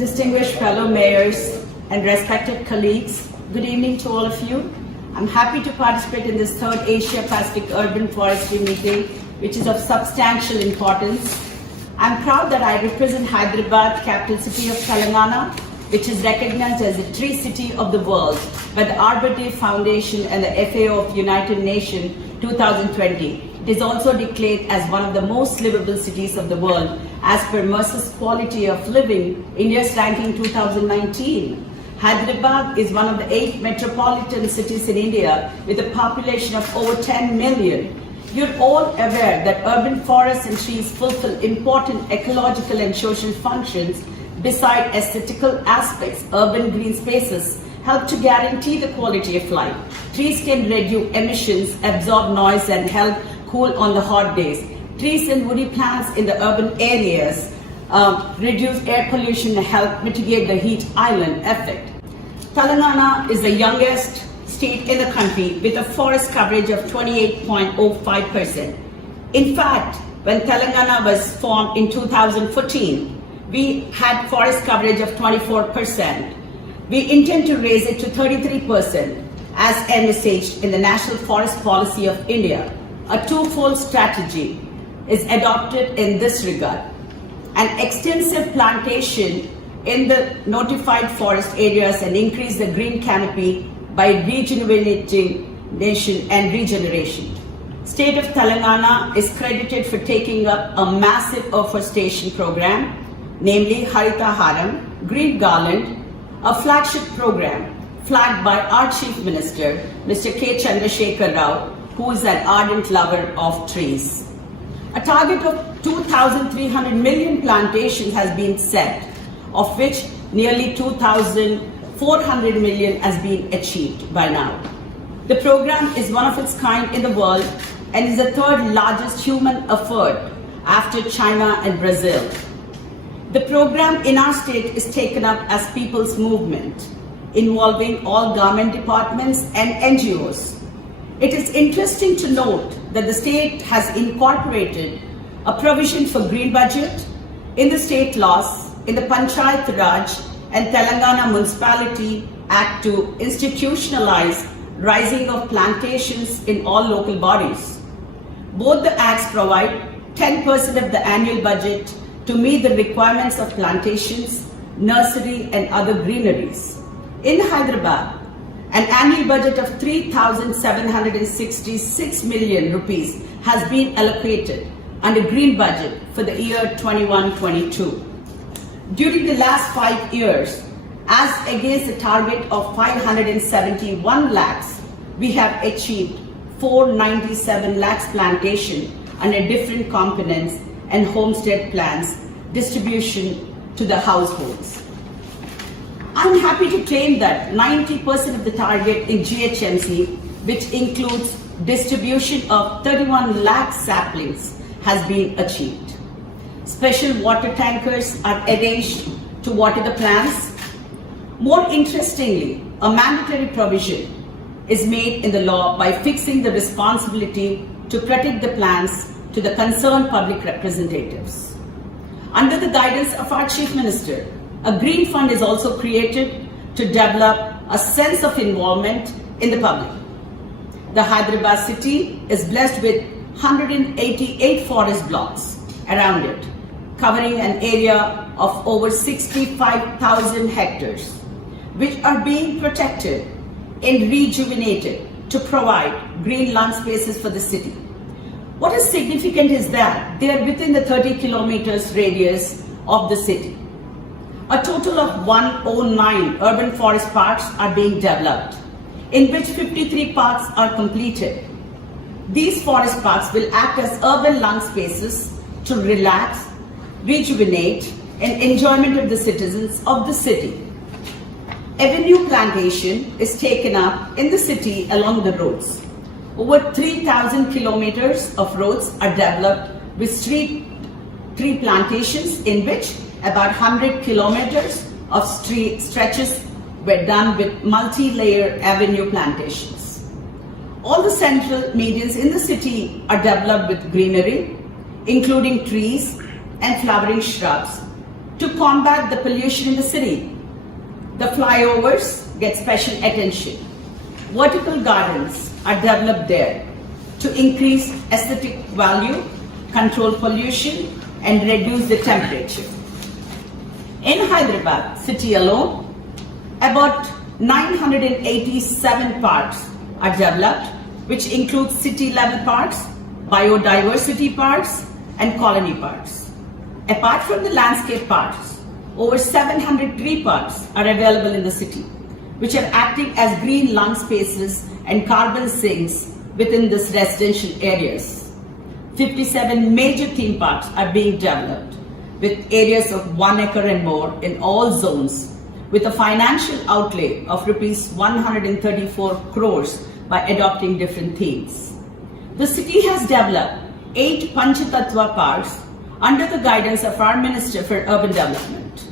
Distinguished fellow mayors and respected colleagues, good evening to all of you. I'm happy to participate in this third Asia Pacific Urban Forestry meeting, which is of substantial importance. I'm proud that I represent Hyderabad, capital city of Telangana, which is recognized as the tree city of the world by the Arbor Day Foundation and the FAO of United Nations 2020. It is also declared as one of the most livable cities of the world as per Mercer's Quality of Living India's ranking 2019. Hyderabad is one of the 8 metropolitan cities in India with a population of over 10 million. You're all aware that urban forests and trees fulfill important ecological and social functions. Beside aesthetical aspects, urban green spaces help to guarantee the quality of life. Trees can reduce emissions, absorb noise, and help cool on the hot days. Trees and woody plants in the urban areas reduce air pollution and help mitigate the heat island effect. Telangana is the youngest state in the country with a forest coverage of 28.05%. In fact, when Telangana was formed in 2014, we had forest coverage of 24%. We intend to raise it to 33% as envisaged in the National Forest Policy of India. A twofold strategy is adopted in this regard. An extensive plantation in the notified forest areas and increase the green canopy by rejuvenating nation and regeneration. State of Telangana is credited for taking up a massive afforestation program, namely Harita Haram, Green Garland, a flagship program flagged by our Chief Minister, Mr. K. Chandrasekhar Rao, who is an ardent lover of trees. A target of 2,300 million plantations has been set, of which nearly 2,400 million has been achieved by now. The program is one of its kind in the world and is the third largest human effort after China and Brazil. The program in our state is taken up as people's movement, involving all government departments and NGOs. It is interesting to note that the state has incorporated a provision for green budget in the state laws, in the Panchayat Raj and Telangana Municipality Act to institutionalize rising of plantations in all local bodies. Both the acts provide 10% of the annual budget to meet the requirements of plantations, nursery and other greeneries. In Hyderabad, an annual budget of 3,766 million rupees has been allocated under green budget for the year 21-22. During the last 5 years, as against the target of 571 lakhs, we have achieved 497 lakhs plantation under different components and homestead plans distribution to the households. I'm happy to claim that 90% of the target in GHMC, which includes distribution of 31 lakh saplings, has been achieved. Special water tankers are arranged to water the plants. More interestingly, a mandatory provision is made in the law by fixing the responsibility to protect the plants to the concerned public representatives. Under the guidance of our Chief Minister, a green fund is also created to develop a sense of involvement in the public. The Hyderabad city is blessed with 188 forest blocks around it, covering an area of over 65,000 hectares, which are being protected and rejuvenated to provide green lung spaces for the city. What is significant is that they are within the 30 kilometers radius of the city. A total of 109 urban forest parks are being developed, in which 53 parks are completed. These forest parks will act as urban lung spaces to relax, rejuvenate, and enjoyment of the citizens of the city. Avenue plantation is taken up in the city along the roads. Over 3,000 kilometers of roads are developed with street tree plantations, in which about 100 kilometers of street stretches were done with multi-layer avenue plantations. All the central medians in the city are developed with greenery, including trees and flowering shrubs, To combat the pollution in the city, the flyovers get special attention. Vertical gardens are developed there to increase aesthetic value, control pollution, and reduce the temperature. In Hyderabad city alone, about 987 parks are developed, which includes city-level parks, biodiversity parks, and colony parks. Apart from the landscape parks, over 700 tree parks are available in the city, which are acting as green lung spaces and carbon sinks within these residential areas. 57 major theme parks are being developed with areas of 1 acre and more in all zones, with a financial outlay of rupees 134 crores by adopting different themes. The city has developed 8 Panchatattva parks under the guidance of our Minister for Urban Development.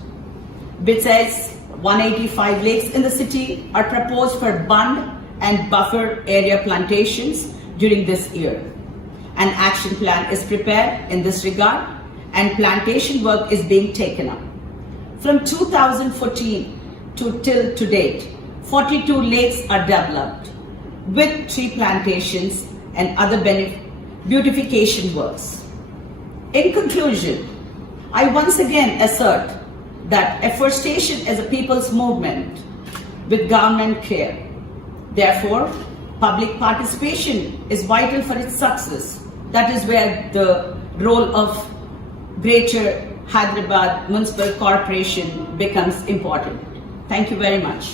Besides, 185 lakes in the city are proposed for bund and buffer area plantations during this year. An action plan is prepared in this regard and plantation work is being taken up. From 2014 till to date, 42 lakes are developed with tree plantations and other beautification works. In conclusion, I once again assert that afforestation is a people's movement with government care. Therefore, public participation is vital for its success. That is where the role of Greater Hyderabad Municipal Corporation becomes important. Thank you very much.